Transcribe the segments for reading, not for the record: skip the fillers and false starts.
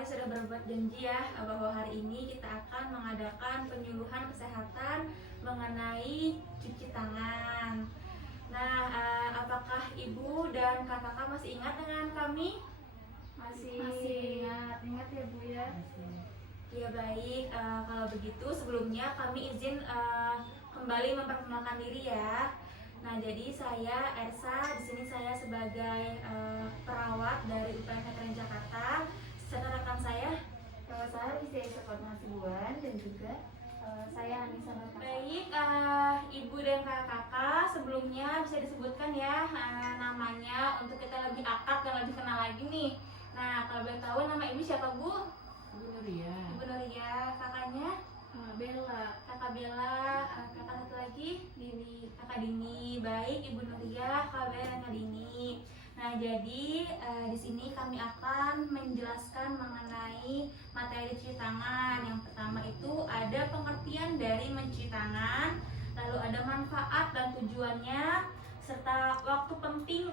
kemarin sudah berbuat janji ya bahwa hari ini kita akan mengadakan penyuluhan kesehatan mengenai cuci tangan. Nah, apakah ibu dan kakak masih ingat dengan kami? Masih ingat ya Bu ya. Ya baik, kalau begitu sebelumnya kami izin kembali memperkenalkan diri ya. Nah, jadi saya Ersa, di sini saya sebagai perawat dari UPN Veteran Jakarta. Serta rekan saya. Nama saya Rizia Isakotma Hasibuan dan juga saya Anissa Nurkasa. Baik, ibu dan kakak sebelumnya bisa disebutkan ya namanya untuk kita lebih akrab dan lebih kenal lagi nih. Nah, kalau boleh tahu nama ibu siapa Bu? Ibu Nuria. Ibu Nuria, kakaknya? Bella. Kakak Bella, kakak satu lagi? Dini. Kakak Dini. Baik, Ibu Nuria, Kak Bella, dan Kak Dini. Nah, jadi di sini kami akan menjelaskan mengenai materi cuci tangan. Yang pertama itu ada pengertian dari mencuci tangan, lalu ada manfaat dan tujuannya, serta waktu penting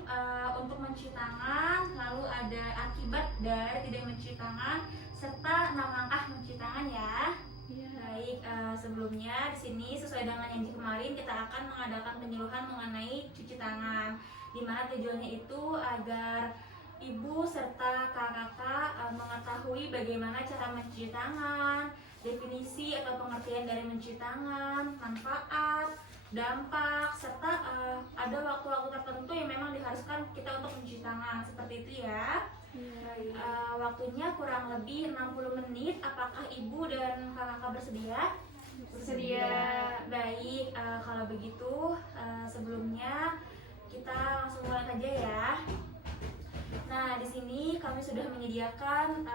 untuk mencuci tangan, lalu ada akibat dari tidak mencuci tangan, serta 6 langkah mencuci tangan ya. Iya. Baik, sebelumnya di sini sesuai dengan janji kemarin kita akan mengadakan penyuluhan mengenai cuci tangan, di mana tujuannya itu agar ibu serta kakak mengetahui bagaimana cara mencuci tangan, definisi atau pengertian dari mencuci tangan, manfaat, dampak, serta ada waktu-waktu tertentu yang memang diharuskan kita untuk mencuci tangan, seperti itu ya. Baik. Waktunya kurang lebih 60 menit. Apakah ibu dan kakak bersedia? Bersedia. Baik, kalau begitu sebelumnya kita langsung mulai saja ya. Nah, di sini kami sudah menyediakan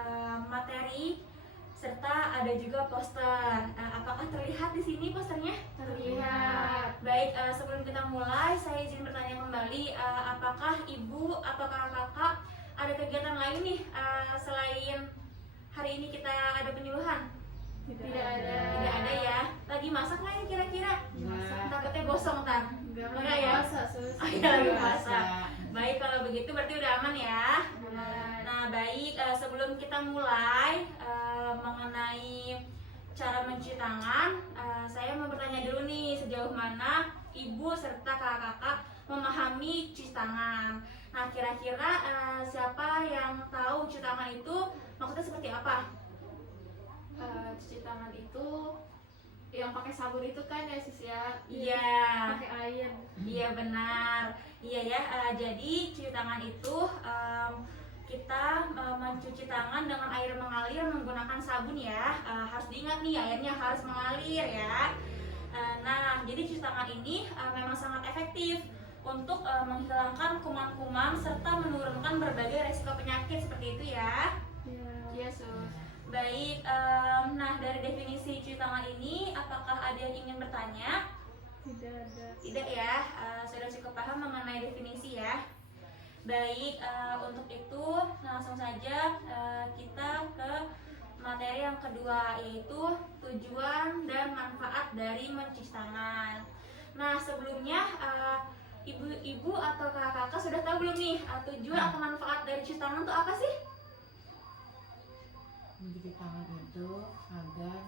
materi serta ada juga poster. Apakah terlihat di sini posternya? Terlihat. Baik, sebelum kita mulai, saya izin bertanya kembali, apakah ibu atau kakak-kakak ada kegiatan lain nih selain hari ini kita ada penyuluhan? Tidak ada. Tidak ada ya. Lagi masak nggak ini kira-kira? Enggak. Takutnya gosong ntar. Enggak ya? Puasa, Sus. Oh iya, lagi puasa. Baik, kalau begitu berarti udah aman ya. Aman. Nah, baik, sebelum kita mulai mengenai cara mencuci tangan, saya mau bertanya dulu nih, sejauh mana ibu serta kakak-kakak memahami cuci tangan. Nah, kira-kira siapa yang tahu cuci tangan itu maksudnya seperti apa? Cuci tangan itu yang pakai sabun itu kan ya Sus ya? Iya. Pakai air. Iya benar. Iya ya. Jadi cuci tangan itu kita mencuci tangan dengan air mengalir menggunakan sabun ya. Harus diingat nih, airnya harus mengalir ya. Nah, jadi cuci tangan ini memang sangat efektif untuk menghilangkan kuman-kuman serta menurunkan berbagai resiko penyakit seperti itu ya. Iya Sus. Baik, nah dari definisi cuci tangan ini, apakah ada yang ingin bertanya? Tidak ada. Tidak ya, sudah cukup paham mengenai definisi ya. Baik, untuk itu langsung saja kita ke materi yang kedua, yaitu tujuan dan manfaat dari mencuci tangan. Nah, sebelumnya ibu-ibu atau kakak-kakak sudah tahu belum nih tujuan atau manfaat dari cuci tangan itu apa sih? Mencuci tangan itu agar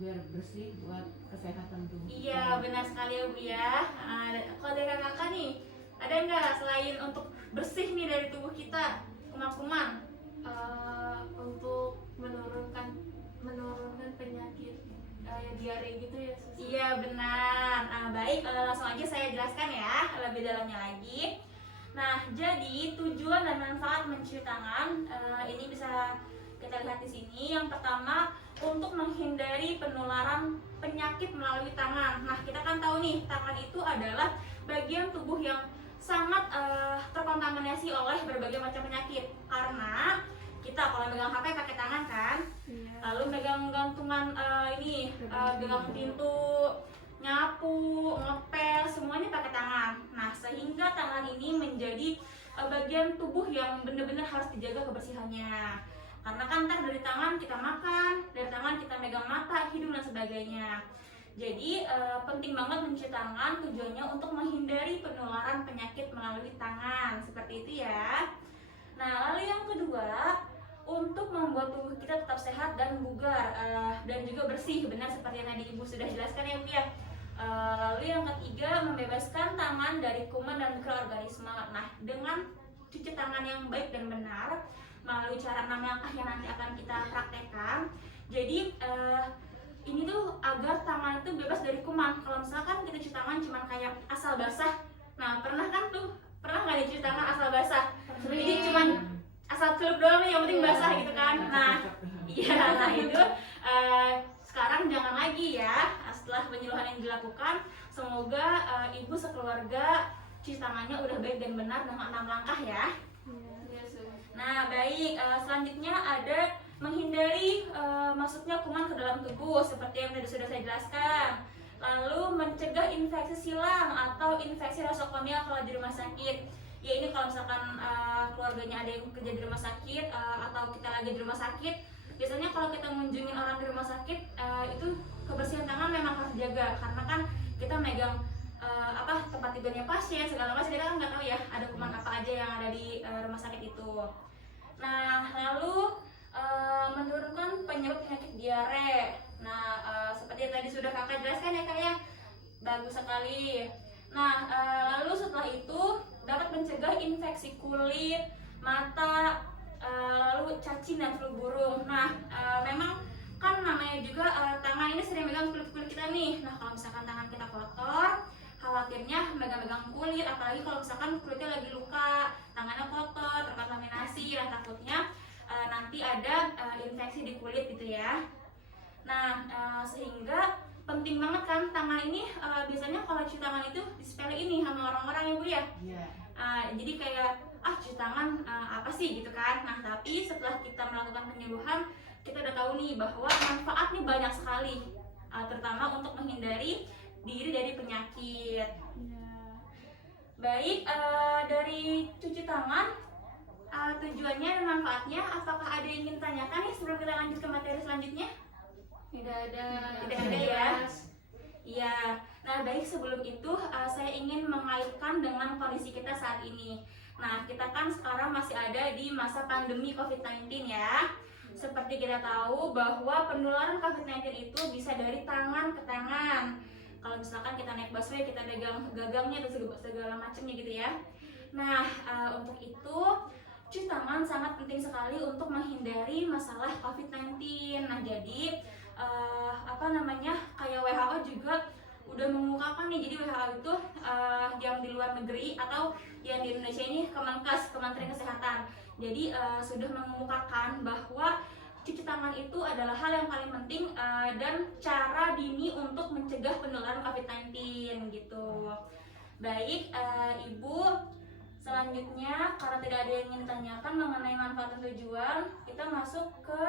biar bersih buat kesehatan tubuh. Iya, benar sekali ya Bu ya. Kalau dari kakak nih, ada nggak selain untuk bersih nih dari tubuh kita, kuman-kuman? Untuk menurunkan penyakit kayak diare gitu ya Sus. Iya benar. Baik, langsung aja saya jelaskan ya lebih dalamnya lagi. Nah, jadi tujuan dan manfaat mencuci tangan ini bisa kita lihat di sini. Yang pertama, untuk menghindari penularan penyakit melalui tangan. Nah, kita kan tahu nih, tangan itu adalah bagian tubuh yang sangat terkontaminasi oleh berbagai macam penyakit. Karena kita kalau megang HP pakai tangan kan, Iya. lalu megang gantungan pegang pintu, nyapu, ngepel, semuanya pakai tangan. Nah, sehingga tangan ini menjadi bagian tubuh yang benar-benar harus dijaga kebersihannya. Karena kan ntar dari tangan kita makan, dari tangan kita megang mata, hidung dan sebagainya. Jadi penting banget mencuci tangan, tujuannya untuk menghindari penularan penyakit melalui tangan, seperti itu ya. Nah, lalu yang kedua, untuk membuat tubuh kita tetap sehat dan bugar dan juga bersih, benar seperti yang tadi Ibu sudah jelaskan ya Bu ya. Lalu yang ketiga, membebaskan tangan dari kuman dan mikroorganisme. Nah, dengan cuci tangan yang baik dan benar melalui cara 6 langkah yang nanti akan kita praktekkan. Jadi ini tuh agar tangan itu bebas dari kuman. Kalau misalkan kita cuci tangan cuma kayak asal basah, nah pernah nggak nih cuci tangan asal basah? Jadi cuma asal celup doang nih, yang penting basah gitu kan. Nah iya, nah itu sekarang jangan lagi ya. Setelah penyuluhan yang dilakukan, semoga ibu sekeluarga cuci tangannya udah baik dan benar dengan 6 langkah ya. Nah baik, selanjutnya ada menghindari masuknya kuman ke dalam tubuh seperti yang tadi sudah saya jelaskan. Lalu mencegah infeksi silang atau infeksi nosokomial kalau di rumah sakit. Ya ini kalau misalkan keluarganya ada yang kerja di rumah sakit atau kita lagi di rumah sakit, biasanya kalau kita mengunjungi orang di rumah sakit itu kebersihan tangan memang harus dijaga, karena kan kita megang tempat tidurnya pasien segala macam, kita kan nggak tahu ya ada kuman apa aja yang ada di rumah sakit itu. Nah lalu menurunkan penyebab penyakit diare. Nah seperti yang tadi sudah kakak jelaskan ya kak ya, bagus sekali. Nah lalu setelah itu dapat mencegah infeksi kulit, mata, lalu cacing dan flu burung. Nah memang kan namanya juga tangan ini sering megang kulit kita nih. Nah kalau misalkan tangan kita kotor, khawatirnya megang-megang kulit, apalagi kalau misalkan kulitnya lagi luka, tangannya kotor, terkontaminasi, nah takutnya nanti ada infeksi di kulit gitu ya. Nah sehingga penting banget kan tangan ini, biasanya kalau cuci tangan itu disepelein nih sama orang-orang ya Bu ya. Jadi kayak cuci tangan apa sih gitu kan. Nah tapi setelah kita melakukan penyuluhan, kita udah tahu nih bahwa manfaatnya banyak sekali, terutama untuk menghindari diri dari penyakit. Baik, dari cuci tangan tujuannya dan manfaatnya, apakah ada yang ingin tanyakan nih sebelum kita lanjut ke materi selanjutnya? Tidak ada ya. Iya. Nah baik, sebelum itu saya ingin mengaitkan dengan kondisi kita saat ini. Nah kita kan sekarang masih ada di masa pandemi COVID-19 ya. Seperti kita tahu bahwa penularan COVID-19 itu bisa dari tangan ke tangan. Kalau misalkan kita naik busway, kita pegang gagangnya atau segala macamnya gitu ya. Nah untuk itu cuci tangan sangat penting sekali untuk menghindari masalah COVID-19. Nah jadi kayak WHO juga udah mengungkapkan nih. Jadi WHO itu yang di luar negeri atau yang di Indonesia ini Kemenkes, Kementerian Kesehatan. Jadi sudah mengemukakan bahwa cuci tangan itu adalah hal yang paling penting dan cara dini untuk mencegah penularan COVID-19 gitu. Baik, Ibu, selanjutnya karena tidak ada yang ingin ditanyakan mengenai manfaat dan tujuan, kita masuk ke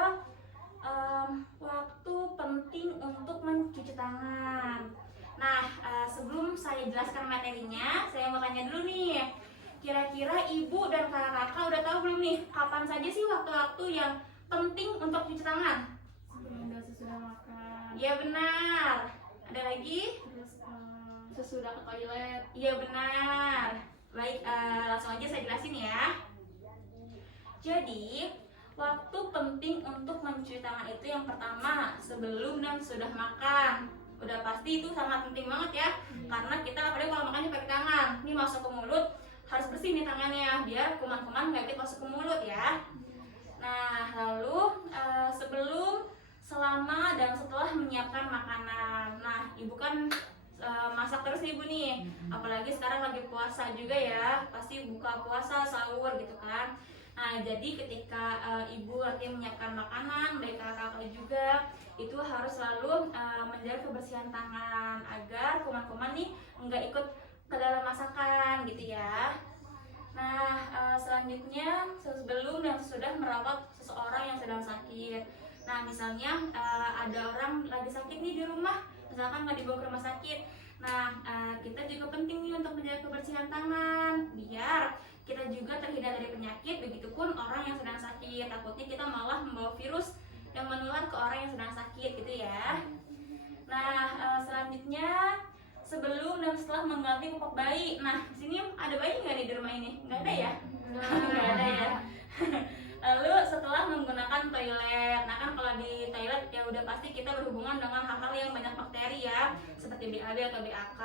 waktu penting untuk mencuci tangan. Nah, sebelum saya jelaskan materinya, saya mau tanya dulu nih. Kira-kira Ibu dan kakak-kakak udah tahu belum nih kapan saja sih waktu-waktu yang penting untuk cuci tangan? sebelum dan sesudah makan. Iya benar. Ada lagi? Terus sesudah ke toilet. Iya benar. Baik, langsung aja saya jelasin ya. Jadi, waktu penting untuk mencuci tangan itu yang pertama sebelum dan sudah makan. Udah pasti itu sangat penting banget ya, karena kita apalagi kalau makannya pakai tangan, ini masuk ke mulut harus bersih nih tangannya biar kuman-kuman nggak ikut masuk ke mulut ya. Nah lalu sebelum, selama, dan setelah menyiapkan makanan. Nah Ibu kan masak terus nih Ibu nih, apalagi sekarang lagi puasa juga ya, pasti buka puasa, sahur gitu kan. Nah jadi ketika Ibu lagi menyiapkan makanan, baik kakak-kakak juga, itu harus selalu menjaga kebersihan tangan agar kuman-kuman nih nggak ikut ke dalam masakan gitu ya. Nah selanjutnya sebelum dan sesudah merawat seseorang yang sedang sakit. Nah misalnya ada orang lagi sakit nih di rumah, misalkan nggak dibawa ke rumah sakit. Nah kita juga penting nih untuk menjaga kebersihan tangan biar kita juga terhindar dari penyakit. Begitupun orang yang sedang sakit, takutnya kita malah membawa virus yang menular ke orang yang sedang sakit gitu ya. Nah selanjutnya sebelum dan setelah mengganti popok bayi. Nah di sini ada bayi nggak nih di rumah ini? Nggak ada ya? Nggak ada ya. Lalu setelah toilet. Nah kan kalau di toilet ya udah pasti kita berhubungan dengan hal-hal yang banyak bakteri ya, seperti BAB atau BAK.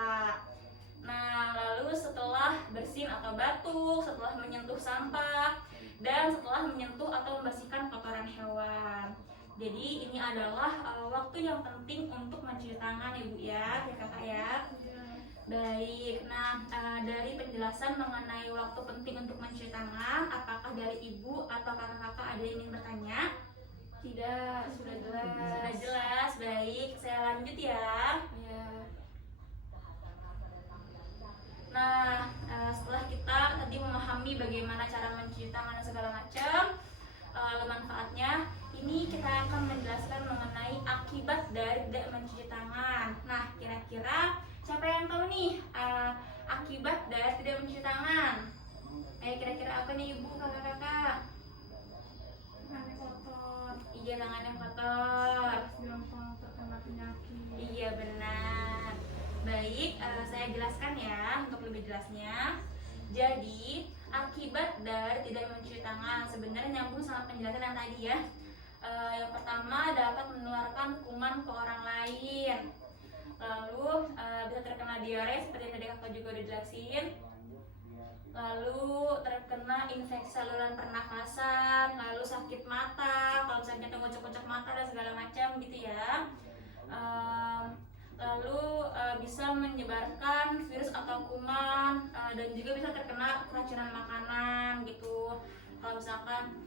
Nah lalu setelah bersin atau batuk, setelah menyentuh sampah, dan setelah menyentuh atau membersihkan kotoran hewan. Jadi ini adalah waktu yang penting untuk mencuci tangan Ibu ya Kakak ya. Baik, nah dari penjelasan mengenai waktu penting untuk mencuci tangan, apakah dari Ibu atau kakak-kakak ada yang ingin bertanya? Tidak, sudah jelas. Sudah jelas, baik, saya lanjut ya. Ya. Nah, setelah kita tadi memahami bagaimana cara mencuci tangan dan segala macam, lalu manfaatnya, ini kita akan menjelaskan mengenai akibat dari tidak mencuci tangan. Nah, kira-kira siapa yang tahu nih akibat dari tidak mencuci tangan? Kira-kira apa nih Ibu, kakak-kakak? Tangan kotor, Iya, tangannya kotor. gampang terkena penyakit. Iya benar. Baik, saya jelaskan ya untuk lebih jelasnya. Jadi akibat dari tidak mencuci tangan sebenarnya nyambung sama penjelasan yang tadi ya. Yang pertama dapat menularkan kuman ke orang lain. Lalu bisa terkena diare seperti yang tadi kakak juga udah jelasin. Lalu terkena infeksi saluran pernafasan, lalu sakit mata, kalau misalnya kita ngocok-ngocok mata dan segala macam gitu ya. Lalu bisa menyebarkan virus atau kuman, dan juga bisa terkena keracunan makanan gitu. Kalau misalkan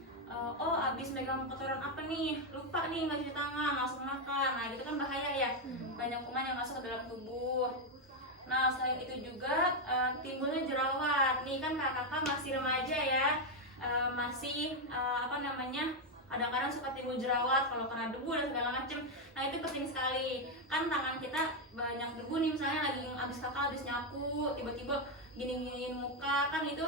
abis megang kotoran apa nih, lupa nih nggak cuci tangan, langsung makan, nah gitu kan bahaya ya, banyak kuman yang masuk ke dalam tubuh. Nah selain itu juga timbulnya jerawat. Nih kan kakak masih remaja ya, masih kadang-kadang suka timbul jerawat kalau kena debu dan segala macem. Nah itu penting sekali, kan tangan kita banyak debu nih, misalnya lagi habis nyapu tiba-tiba gini-giniin muka, kan itu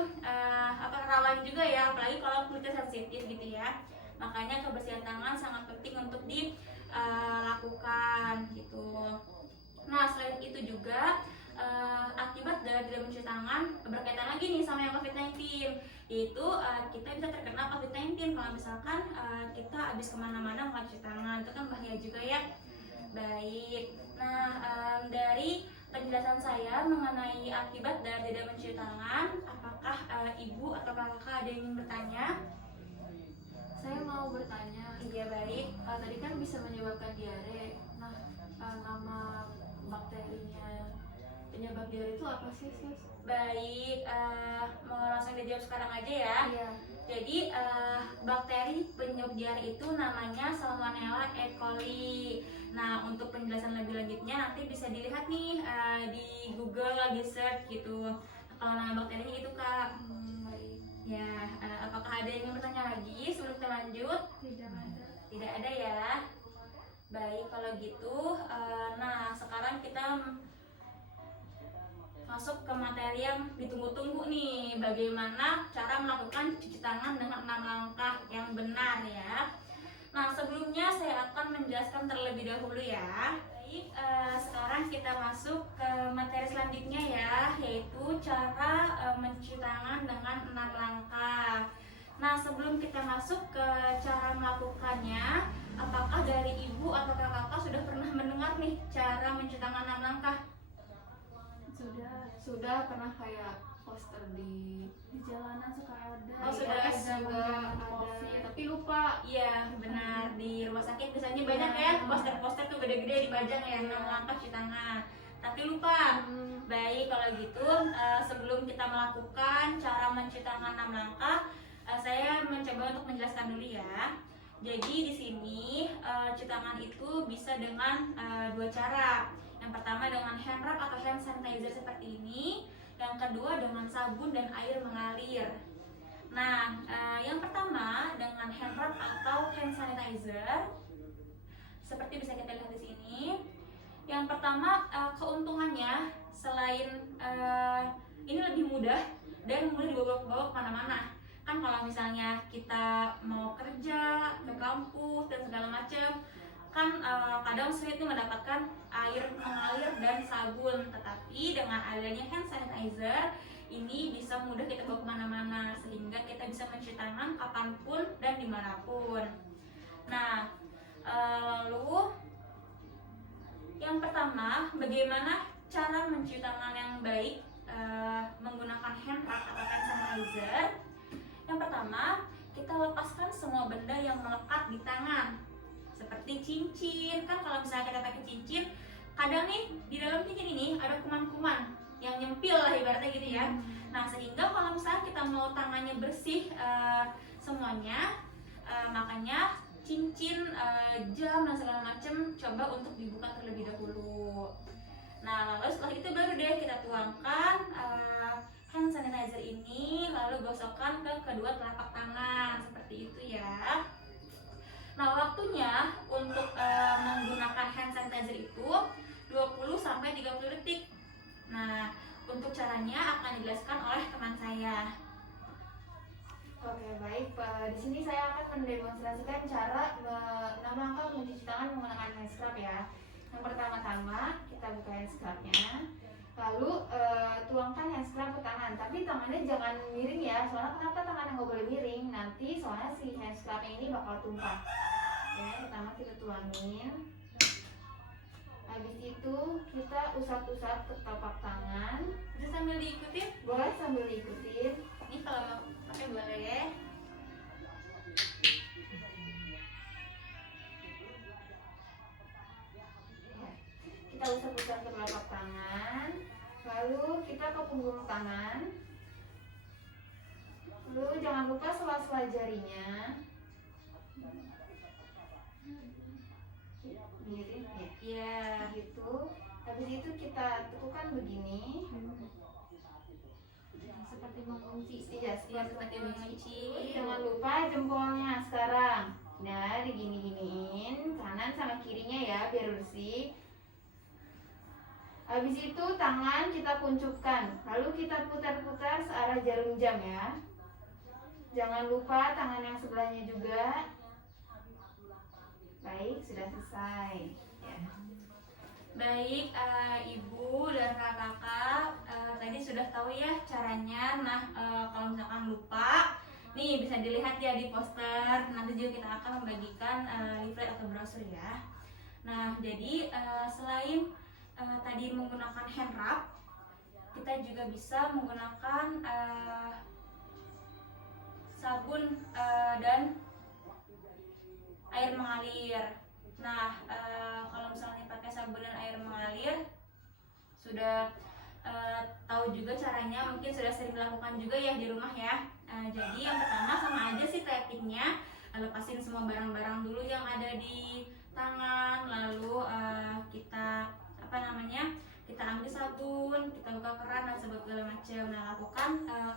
rawan juga ya, apalagi kalau kulitnya sensitif gitu ya. Makanya kebersihan tangan sangat penting untuk dilakukan gitu. Nah selain itu juga akibat dari tidak mencuci tangan berkaitan lagi nih sama yang COVID-19, yaitu kita bisa terkena COVID-19 kalau misalkan kita habis kemana-mana nggak cuci tangan, itu kan bahaya juga ya. Baik, nah dari penjelasan saya mengenai akibat dari tidak mencuci tangan, apakah ibu atau kakak ada yang ingin bertanya? Saya mau bertanya. Iya baik. Tadi kan bisa menyebabkan diare. Nah, nama bakterinya penyebab diare itu apa sih, Sis? Baik, mau langsung dijawab sekarang aja ya. Iya. Jadi bakteri penyebab diare itu namanya Salmonella E. coli. Nah untuk penjelasan lebih lanjutnya nanti bisa dilihat nih di Google, di search gitu. Kalau nama bakterinya itu Kak. Baik. Ya, apakah ada yang ingin bertanya lagi sebelum kita lanjut? Tidak ada. Tidak ada ya. Baik kalau gitu, nah sekarang kita masuk ke materi yang ditunggu-tunggu nih, bagaimana cara melakukan cuci tangan dengan 6 langkah yang benar ya. Nah sebelumnya saya akan menjelaskan terlebih dahulu ya. Baik, sekarang kita masuk ke materi selanjutnya ya, yaitu cara mencuci tangan dengan 6 langkah. Nah sebelum kita masuk ke cara melakukannya, apakah dari ibu atau kakak sudah pernah mendengar nih cara mencuci tangan 6 langkah? Sudah pernah kayak poster di jalanan suka ada. Oh, sudah juga ada, tapi lupa. Iya benar, di rumah sakit biasanya banyak ya poster-poster tuh gede-gede dipajang ya 6 langkah cuci tangan, tapi lupa. Baik kalau gitu, sebelum kita melakukan cara mencuci tangan 6 langkah, saya mencoba untuk menjelaskan dulu ya. Jadi di sini cuci tangan itu bisa dengan 2 cara. Yang pertama dengan hand rub atau hand sanitizer seperti ini. Yang kedua dengan sabun dan air mengalir. Nah, yang pertama dengan hand rub atau hand sanitizer, seperti bisa kita lihat di sini. Yang pertama keuntungannya selain ini lebih mudah dan mudah dibawa kemana-mana. Kan kalau misalnya kita mau kerja ke kampus dan segala macam, kan kadang sulit nih mendapatkan air mengalir dan sabun, tetapi dengan adanya hand sanitizer ini bisa mudah kita bawa kemana-mana sehingga kita bisa mencuci tangan kapanpun dan dimanapun. Lalu yang pertama, bagaimana cara mencuci tangan yang baik menggunakan hand rub atau hand sanitizer. Yang pertama, kita lepaskan semua benda yang melekat di tangan, seperti cincin. Kan kalau misalnya kita pakai cincin, kadang nih di dalam cincin ini ada kuman-kuman yang nyempil lah ibaratnya gitu ya. Nah, sehingga kalau misalnya kita mau tangannya bersih semuanya, makanya cincin, jam dan segala macam coba untuk dibuka terlebih dahulu. Nah, lalu setelah itu baru deh kita tuangkan hand sanitizer ini, lalu gosokkan ke kedua telapak tangan seperti itu ya. Nah, waktunya untuk menggunakan hand sanitizer itu 20-30 detik. Nah, untuk caranya akan dijelaskan oleh teman saya. Oke, baik. Di sini saya akan mendemonstrasikan cara 6 langkah mencuci tangan menggunakan hand scrub ya. Yang pertama-tama kita buka hand scrubnya, lalu tuangkan hand scrub ke tangan. Tapi tangannya jangan miring ya. Soalnya kenapa tangannya nggak boleh miring? Nanti soalnya si hand scrubnya ini bakal tumpah. Oke, pertama kita tuangin. Habis itu kita usap-usap ke telapak tangan. Bisa sambil diikutin? Boleh sambil diikutin. Ini kalau mau pakai boleh. Kita usap-usap ke telapak tangan, lalu kita ke punggung tangan, lalu jangan lupa sela-sela jarinya, miring ya, Iya. gitu. Habis itu kita tekukan begini, Seperti mengunci. iya Seperti mengunci. Jangan lupa jempolnya sekarang. Nah, digini-giniin kanan sama kirinya ya biar bersih. Habis itu tangan kita kuncupkan, lalu kita putar-putar searah jarum jam ya. Jangan lupa tangan yang sebelahnya juga. Baik, sudah selesai. Ya. Baik, Ibu dan kakak-kakak tadi sudah tahu ya caranya. Nah, kalau misalkan lupa, nih bisa dilihat ya di poster. Nanti juga kita akan membagikan leaflet atau brosur ya. Nah, jadi selain tadi menggunakan hand rub, kita juga bisa menggunakan sabun dan air mengalir. Nah, kalau misalnya pakai sabun dan air mengalir, sudah tahu juga caranya, mungkin sudah sering dilakukan juga ya di rumah ya. Jadi yang pertama sama aja sih tekniknya, lepasin semua barang-barang dulu yang ada di tangan, lalu kita kita ambil sabun, kita buka keran dan segala macam. Nah, lakukan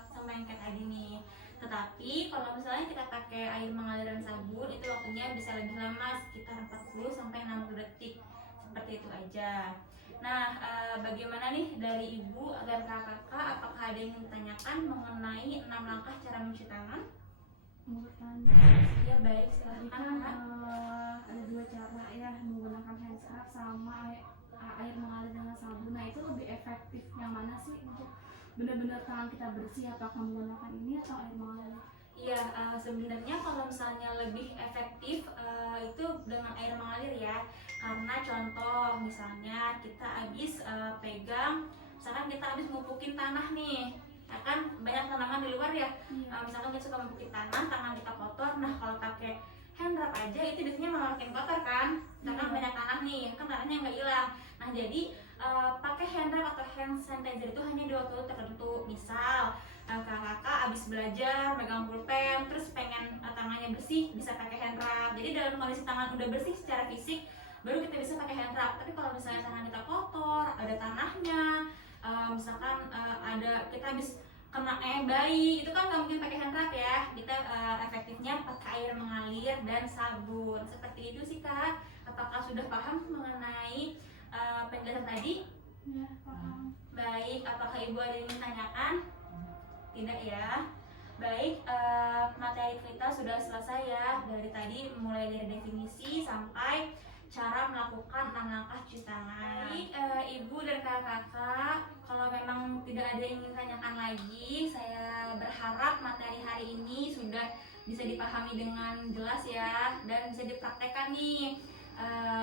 sama yang kayak tadi nih. Tetapi kalau misalnya kita pakai air mengalir dan sabun, itu waktunya bisa lebih lama, sekitar 40-60 detik. Seperti itu aja. Nah, bagaimana nih dari Ibu dan kakak-kakak, apakah ada yang ditanyakan mengenai 6 langkah cara mencuci tangan? Ya, baik, Tadi silahkan. kan ada dua cara ya, menggunakan hand scrub sama air mengalir dengan sabun. Nah, itu lebih efektif yang mana sih untuk benar-benar tangan kita bersih, apakah menggunakan ini atau air mengalir? Iya, sebenarnya kalau misalnya lebih efektif itu dengan air mengalir ya. Karena contoh misalnya kita habis pegang, misalkan kita habis mupukin tanah nih, ya kan banyak tanaman di luar ya. Misalkan kita suka mupukin tanah, tangan kita kotor. Nah, kalau pakai hand rub aja itu biasanya malah makin kotor kan, karena banyak tanah nih, kan tanahnya nggak hilang. Nah, jadi pakai hand rub atau hand sanitizer itu hanya di waktu tertentu. Misal kakak-kakak abis belajar megang pulpen, terus pengen tangannya bersih, bisa pakai hand rub. Jadi dalam kondisi tangan udah bersih secara fisik, baru kita bisa pakai hand rub. Tapi kalau misalnya tangan kita kotor, ada tanahnya, misalkan ada kita habis kena bayi, itu kan nggak mungkin pakai hand rub ya. Kita efektifnya pakai air mengalir dan sabun. Seperti itu sih Kak. Apakah sudah paham mengenai penjelasan tadi? Ya, paham. Baik, apakah Ibu ada yang ingin tanyakan? Tidak ya. Baik, materi kita sudah selesai ya. Dari tadi mulai dari definisi sampai cara melakukan 6 langkah cuci tangan. Baik, Ibu dan kakak-kakak, kalau memang tidak ada yang ingin tanyakan lagi, saya berharap materi hari ini sudah bisa dipahami dengan jelas ya, dan bisa dipraktekkan nih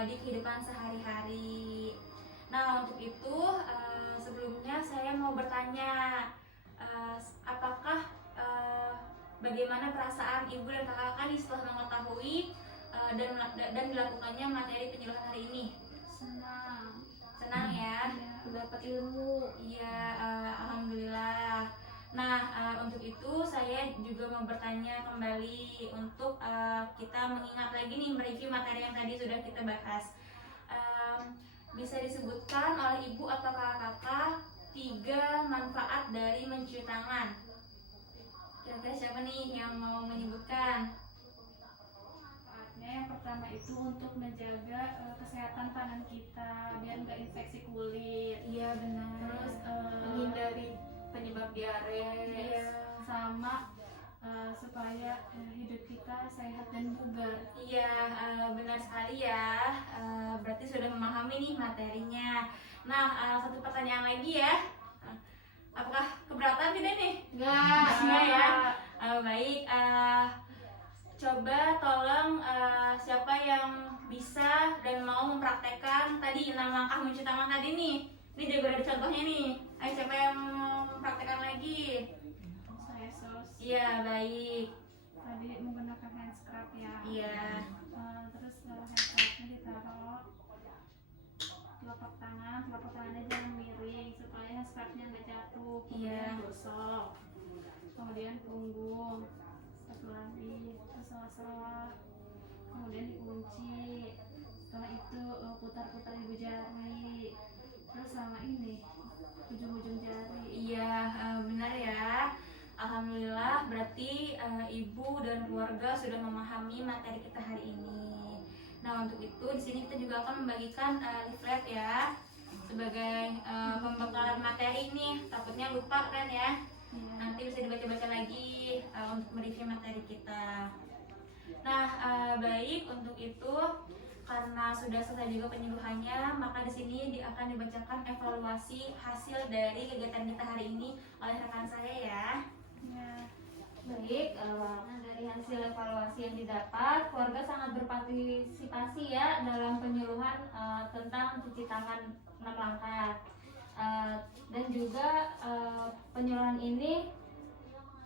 di kehidupan sehari-hari. Nah, untuk itu sebelumnya saya mau bertanya, apakah bagaimana perasaan ibu dan kakak nih setelah mengetahui dan dilakukannya materi penyuluhan hari ini? Senang ya? Dapat ilmu. Iya, alhamdulillah. Nah, untuk itu saya juga mau bertanya kembali untuk kita mengingat lagi nih, mereview materi yang tadi sudah kita bahas. Bisa disebutkan oleh ibu atau kakak 3 manfaat dari mencuci tangan. Kira-kira siapa nih yang mau menyebutkan? Manfaatnya yang pertama itu untuk menjaga kesehatan tangan kita biar nggak infeksi kulit. Iya, benar. Terus Menghindari penyebab diare. Iya. sama supaya hidup kita sehat dan bugar. Iya, benar sekali ya. Berarti sudah memahami nih materinya. Nah, satu pertanyaan lagi ya. Apakah keberatan tidak nih? Enggak ya. Baik. Coba tolong siapa yang bisa dan mau mempraktekkan tadi 6 langkah mencuci tangan tadi nih. Ini juga ada contohnya nih. Ayo, siapa yang mau mempraktekkan lagi? Saya sos. Iya, baik. Tadi menggunakan hand scrub ya. Iya. Terus hand scrubnya ditaruh telapak tangannya jangan miring supaya hand scrubnya nggak jatuh. Kemudian Iya. gosok, kemudian punggung, satu lagi, terus sela-sela, kemudian dikunci. Setelah itu putar-putar ibu jari, terus sama ini ujung-ujung jari. Iya, benar ya. Alhamdulillah, berarti ibu dan keluarga sudah memahami materi kita hari ini. Nah, untuk itu di sini kita juga akan membagikan leaflet ya sebagai pembekalan materi ini. Takutnya lupa kan ya. Iya. Nanti bisa dibaca-baca lagi untuk mereview materi kita. Nah, baik, untuk itu karena sudah selesai juga penyuluhannya, maka di sini akan dibacakan evaluasi hasil dari kegiatan kita hari ini oleh rekan saya ya. Ya. Baik, dari hasil evaluasi yang didapat, keluarga sangat berpartisipasi ya dalam penyuluhan tentang cuci tangan 6 langkah. Dan juga penyuluhan ini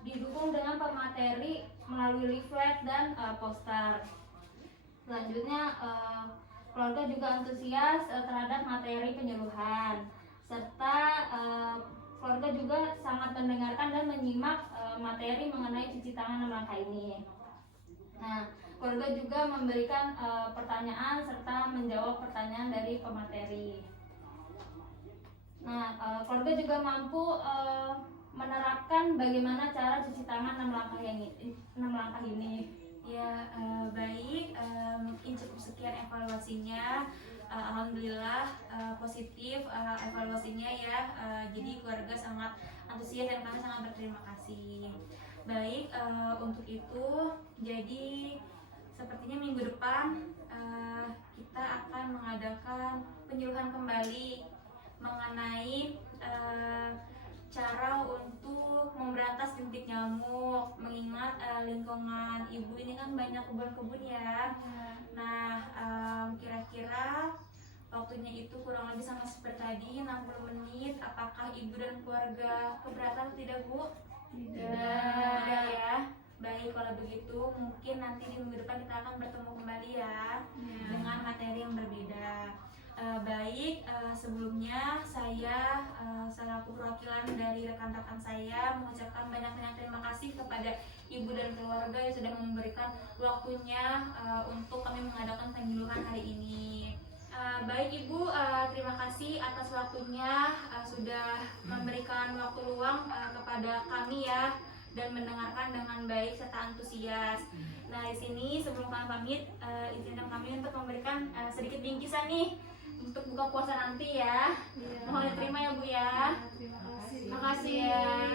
didukung dengan pemateri melalui leaflet dan poster. Selanjutnya, keluarga juga antusias terhadap materi penyuluhan, serta keluarga juga sangat mendengarkan dan menyimak materi mengenai cuci tangan 6 langkah ini. Nah, keluarga juga memberikan pertanyaan serta menjawab pertanyaan dari pemateri. Nah, keluarga juga mampu menerapkan bagaimana cara cuci tangan 6 langkah ini. Ya, baik, mungkin cukup sekian evaluasinya. Alhamdulillah positif evaluasinya ya. Jadi keluarga sangat antusias dan kami sangat berterima kasih. Baik, untuk itu jadi sepertinya minggu depan kita akan mengadakan penyuluhan kembali mengenai cara untuk memberantas jentik nyamuk, mengingat lingkungan ibu ini kan banyak kebun-kebun ya. Nah, kira-kira waktunya itu kurang lebih sama seperti tadi, 60 menit. Apakah ibu dan keluarga keberatan tidak, Bu? Tidak ya. Baik, kalau begitu mungkin nanti di minggu depan kita akan bertemu kembali ya, dengan materi yang berbeda. Baik, sebelumnya saya selaku perwakilan dari rekan-rekan saya mengucapkan banyak-banyak terima kasih kepada ibu dan keluarga yang sudah memberikan waktunya untuk kami mengadakan penyuluhan hari ini. Baik Ibu, terima kasih atas waktunya sudah memberikan waktu luang kepada kami ya, dan mendengarkan dengan baik serta antusias. Nah, di sini sebelum kami pamit, izinkan kami untuk memberikan sedikit bingkisan nih untuk buka puasa nanti ya. Mohon diterima ya Bu ya. Terima kasih. Terima kasih ya.